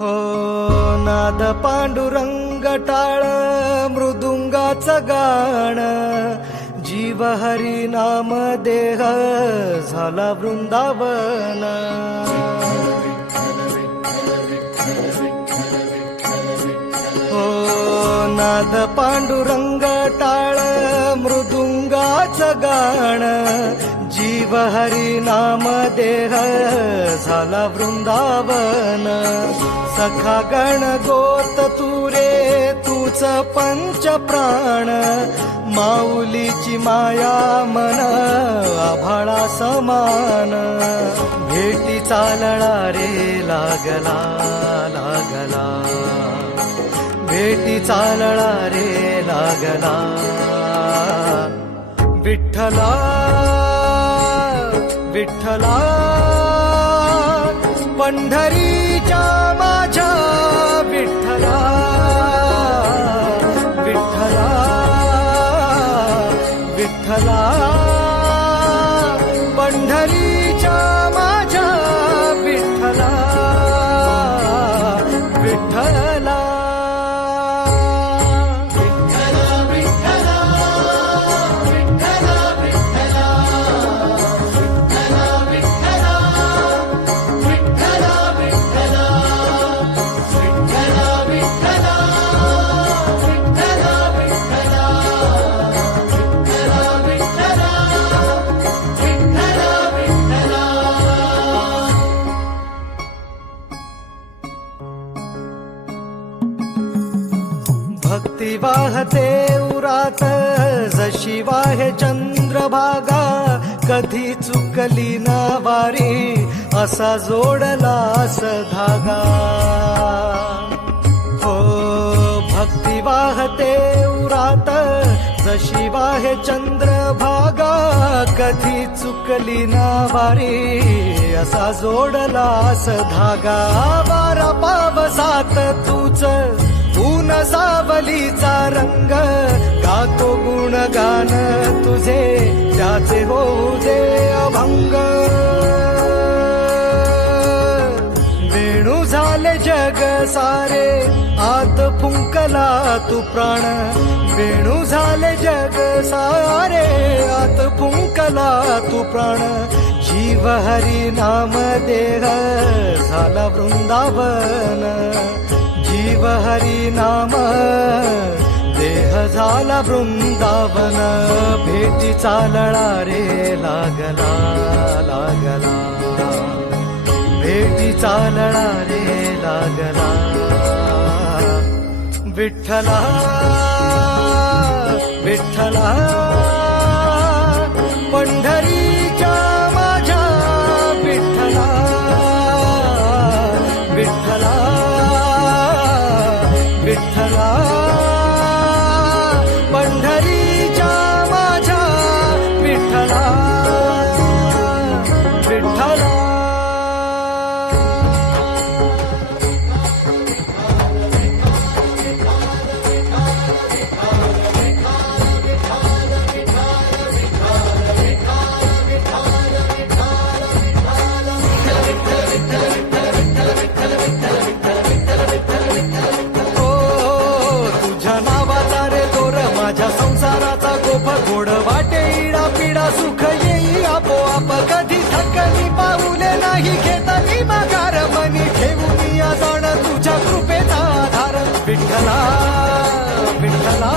हो नाद पांडुरंग टाळ मृदुंगाचं गाण जीव हरी नाम देह झाला वृंदावन हो नाद पांडुरंग टाळ मृदुंगाचं गाण जीव हरी नाम देह झाला वृंदावन सखा गण गोत तुरे तूच पंच प्राण माऊलीची माया मन आभाळा समान भेटी चालला रे लागला लागला भेटी चालला रे लागला विठ्ठला विठ्ठला पंढरीच्या माझ्या विठ्ठला विठ्ठला विठ्ठला पंढरीच्या माझ्या विठ्ठला विठ्ठला भक्ती वाहते उरात जशी वाहे चंद्रभागा कधी चुकली ना वारी असा जोडलास धागा हो भक्ती वाहते उरात जशी वाहे चंद्रभागा कधी चुकली ना वारी असा जोडलास धागा वारा पावसात तूच ऊन सावलीचा रंग गातो गुणगान तुझे त्याचे होऊ दे अभंग वेणू झाले जग सारे आत फुंकला तू प्राण वेणू झाले जग सारे आत फुंकला तू प्राण जीव हरी नाम देह झाला वृंदावन जीव हरी नाम देह झाला वृंदावन भेटी चालला रे लागला लागला भेटी चालला रे लागला विठ्ठला विठ्ठला पंढरीच्या माझ्या विठ्ठला विठ्ठला विठ्ठला पंढरीच्या माझ्या विठ्ठला विठ्ठला गोड वाटे इडा पिडा सुख येई आपोआप कधी थकली पाऊले नाही घेतली माघार मनी ठेवून या जाण तुझ्या कृपेचा आधार विठ्ठला विठ्ठला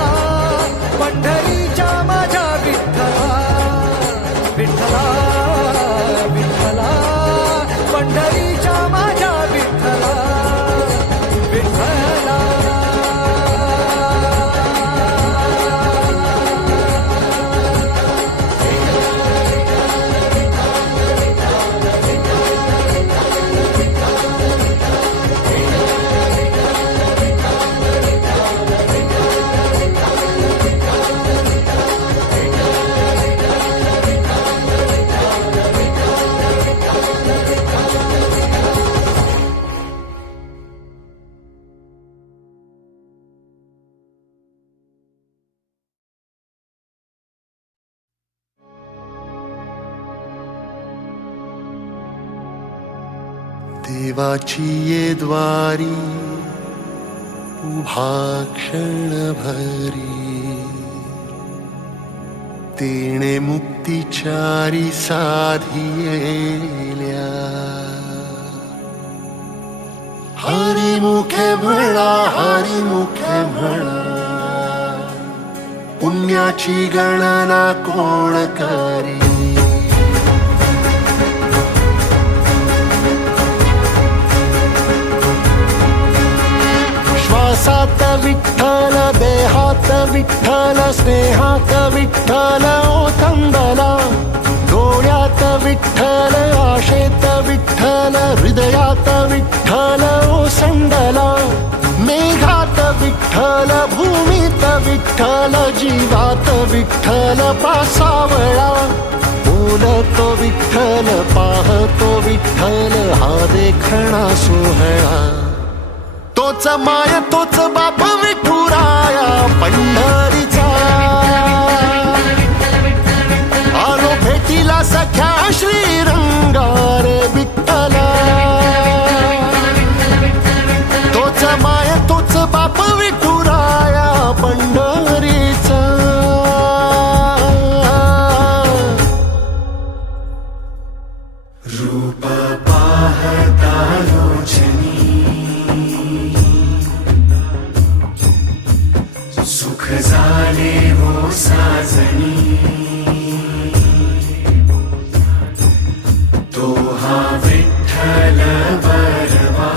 पंढरीच्या माझ्या विठ्ठला विठ्ठला विठ्ठला पंढरीच्या माझ्या विठ्ठला विठ्ठला देवाची ये द्वारी उभा क्षणभरी तेणे मुक्तिचारी साधियेल्या हरी मुखे म्हणा हरी मुखे म्हणा पुण्याची गणना कोण करी श्वासात विठ्ठल देहात विठ्ठल स्नेहात विठ्ठल ओथंबला डोळ्यात विठ्ठल आशेत विठ्ठल हृदयात विठ्ठल ओसंडला मेघात विठ्ठल भूमीत विठ्ठल जीवात विठ्ठल पासावळा बोलतो विठ्ठल पाहतो विठ्ठल हा देखणा सोहळा तोच माय तोच बाप विठुराया पंढरीचा आलो भेटीला सख्या श्रीरंगार विठ्ठला तोच माय तोच बाप विठुराया पंढरीचा रूप पाहता लोचनी सुख झाले हो साजनी तो हा विठ्ठल बरवा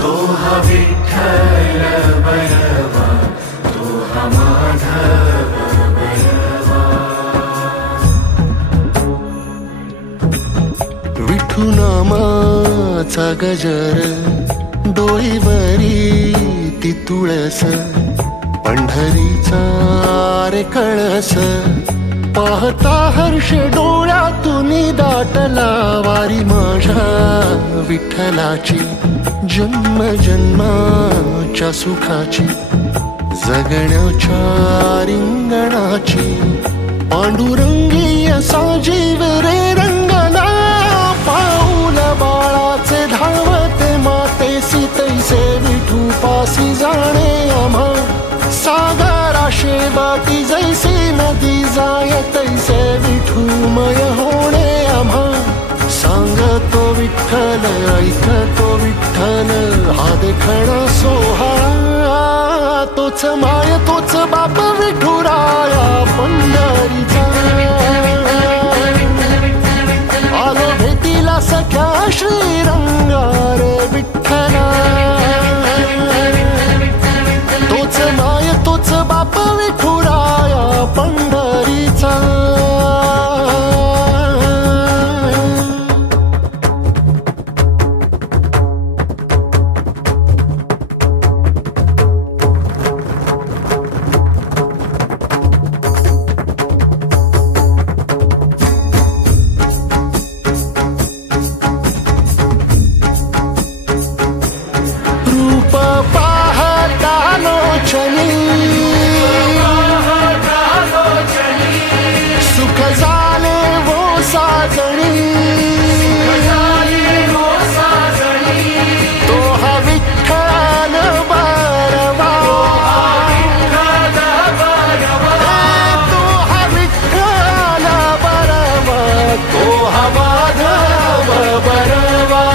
तो हा विठ्ठल बरवा तो हा माधव बरवा विठू नामाचा गजर डोईवरी ती तुळस पंढरीचा रे कळस पाहता हर्ष डोळ्यातून दाटला वारी माझ्या विठ्ठलाची जन्म जन्माच्या सुखाची जगण्याच्या रिंगणाची पांडुरंगीय साजीव रे रंगना पाऊल बाळाचे धावते मातेसी तैसे विठू पासी जाणे आम्हा सागराशे बाटी जैसी नदी जाय तैसे विठूमय होणे आम्हा सांगतो विठ्ठल ऐकतो विठ्ठल हा देखणा सोहळा तोच माय तोच बाप विठुराया पंढरीचा आलो भेटीला सख्या श्रीरंगार विठ्ठला तोच माय तोच बाप विठुराया पंढरीचा रूप पाहता लोचनी सुख झाले वो साजणी तो हा विठ्ठल बरवा तो हा विठ्ठल बरवा तो हा माधव बरवा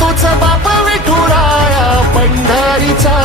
तोच बाप विठुराया पंढरीचा